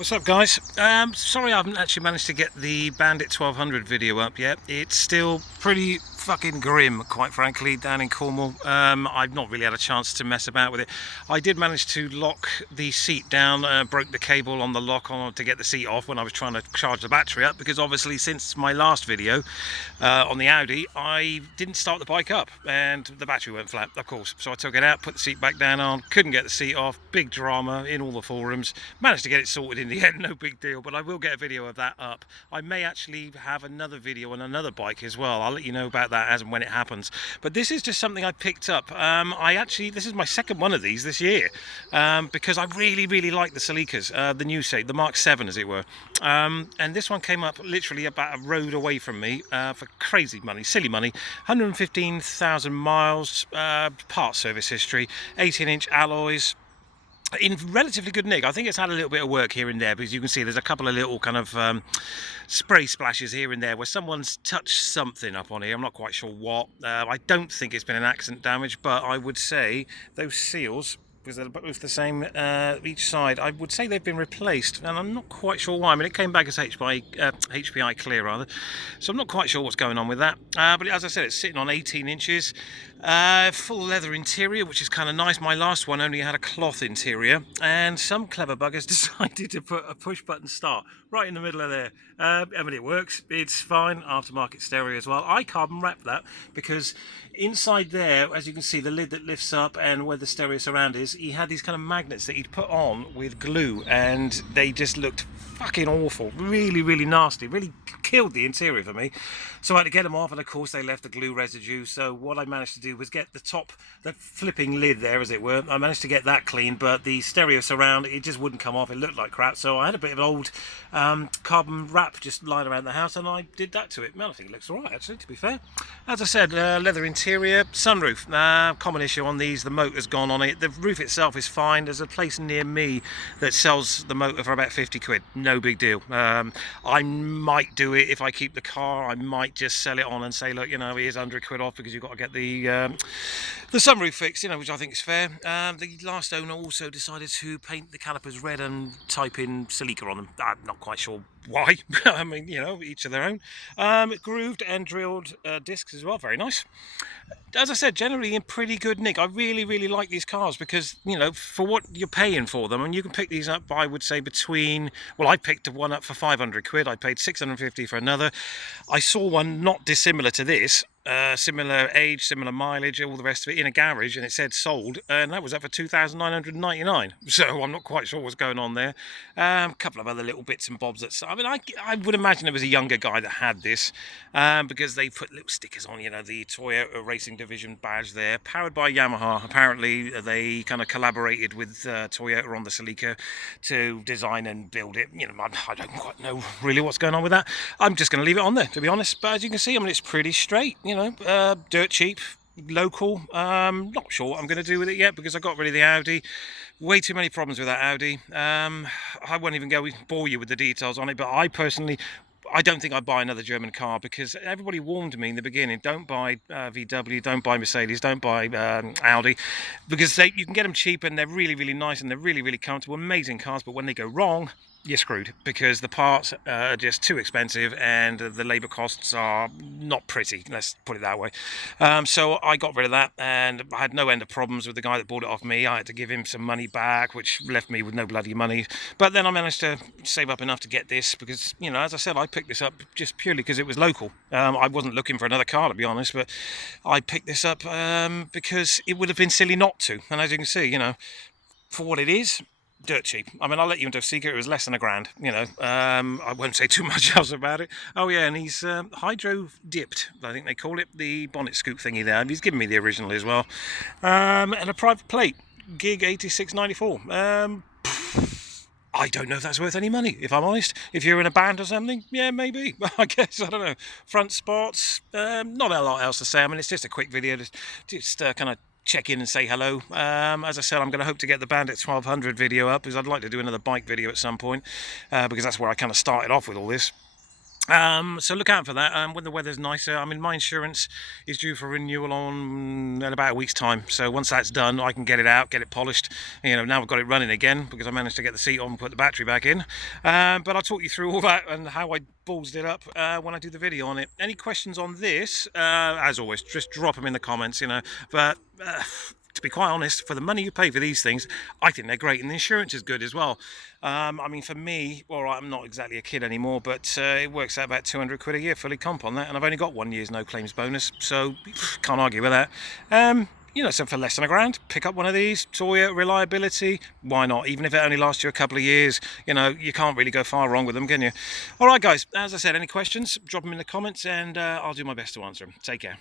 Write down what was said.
What's up, guys? Sorry I haven't actually managed to get the Bandit 1200 video up yet. It's still pretty fucking grim, quite frankly, down in Cornwall. I've not really had a chance to mess about with it. I did manage to lock the seat down, broke the cable on the lock on to get the seat off when I was trying to charge the battery up, because obviously since my last video on the Audi, I didn't start the bike up and the battery went flat, of course. So I took it out, put the seat back down on, couldn't get the seat off, big drama in all the forums. Managed to get it sorted in the end, no big deal, but I will get a video of that up. I may actually have another video on another bike as well. I'll let you know about that as and when it happens. But this is just something I picked up. This is my second one of these this year, because I really like the Celicas, the new shape, the Mark 7 as it were. And this one came up literally about a road away from me for crazy money, silly money, 115,000 miles, part service history, 18-inch alloys, in relatively good nick. I think it's had a little bit of work here and there, because you can see there's a couple of little kind of spray splashes here and there where someone's touched something up on here. I'm not quite sure what. I don't think it's been an accident damage, but I would say those seals, because they're both the same each side, I would say they've been replaced, and I'm not quite sure why. I mean, it came back as HPI clear rather, so I'm not quite sure what's going on with that. But as I said, it's sitting on 18 inches, full leather interior, which is kind of nice. My last one only had a cloth interior, and some clever buggers decided to put a push button start right in the middle of there. I mean, it works, it's fine. Aftermarket stereo as well. I carbon wrapped that because inside there, as you can see, the lid that lifts up and where the stereo surround is, he had these kind of magnets that he'd put on with glue, and they just looked fucking awful, really nasty, really killed the interior for me. So I had to get them off, and of course they left the glue residue. So what I managed to do was get the top, the flipping lid there as it were, I managed to get that clean, but the stereo surround, it just wouldn't come off. It looked like crap, so I had a bit of old carbon wrap just lying around the house, and I did that to it. Man, I think it looks alright actually, to be fair. As I said, leather interior, sunroof, common issue on these, the motor's gone on it. The roof itself is fine. There's a place near me that sells the motor for about 50 quid, no big deal. I might do it if I keep the car. I might just sell it on and say, look, you know, here's 100 quid off because you've got to get the sunroof fixed, you know, which I think is fair. The last owner also decided to paint the calipers red and type in Celica on them. I'm not quite sure why. I mean, you know, each of their own. Grooved and drilled discs as well, very nice. As I said, generally in pretty good nick. I really like these cars because, you know, for what you're paying for them, and you can pick these up, I would say between, well, I picked one up for 500 quid, I paid 650 for another. I saw one not dissimilar to this, similar age, similar mileage, all the rest of it, in a garage, and it said sold, and that was up for 2,999. So I'm not quite sure what's going on there. A couple of other little bits and bobs. I mean, I would imagine it was a younger guy that had this, because they put little stickers on, you know, the Toyota Racing Division badge there, powered by Yamaha. Apparently they kind of collaborated with Toyota on the Celica to design and build it. You know, I don't quite know really what's going on with that. I'm just going to leave it on there, to be honest. But as you can see, I mean, it's pretty straight, you know, dirt cheap, local. Not sure what I'm going to do with it yet, because I got rid of the Audi. Way too many problems with that Audi. I won't even bore you with the details on it, but I personally, I don't think I'd buy another German car, because everybody warned me in the beginning, don't buy VW, don't buy Mercedes, don't buy Audi, because you can get them cheap and they're really nice and they're really comfortable, amazing cars, but when they go wrong, you're screwed, because the parts are just too expensive and the labour costs are not pretty, let's put it that way. So I got rid of that, and I had no end of problems with the guy that bought it off me. I had to give him some money back, which left me with no bloody money. But then I managed to save up enough to get this, because, you know, as I said, I picked this up just purely because it was local. I wasn't looking for another car, to be honest, but I picked this up because it would have been silly not to. And as you can see, you know, for what it is, dirt cheap. I mean, I'll let you into a secret, it was less than £1,000, you know. I won't say too much else about it. Oh yeah, and he's hydro dipped, I think they call it, the bonnet scoop thingy there. He's given me the original as well. And a private plate, gig 8694. I don't know if that's worth any money, if I'm honest. If you're in a band or something, yeah, maybe. I guess, I don't know. Front spots, not a lot else to say. I mean, it's just a quick video, just kind of check in and say hello. As I said, I'm going to hope to get the Bandit 1200 video up, because I'd like to do another bike video at some point, because that's where I kind of started off with all this. So look out for that when the weather's nicer. I mean, my insurance is due for renewal in about a week's time. So once that's done, I can get it out, get it polished. You know, now I've got it running again because I managed to get the seat on and put the battery back in. But I'll talk you through all that and how I ballsed it up when I do the video on it. Any questions on this? As always, just drop them in the comments. You know, but. To be quite honest, for the money you pay for these things, I think they're great, and the insurance is good as well. I mean, for me, well, I'm not exactly a kid anymore, but it works out about 200 quid a year fully comp on that, and I've only got 1 year's no claims bonus, so can't argue with that. You know, so for less than £1,000, pick up one of these. Toya, reliability, why not? Even if it only lasts you a couple of years, you know, you can't really go far wrong with them, can you? All right, guys, as I said, any questions, drop them in the comments, and I'll do my best to answer them. Take care.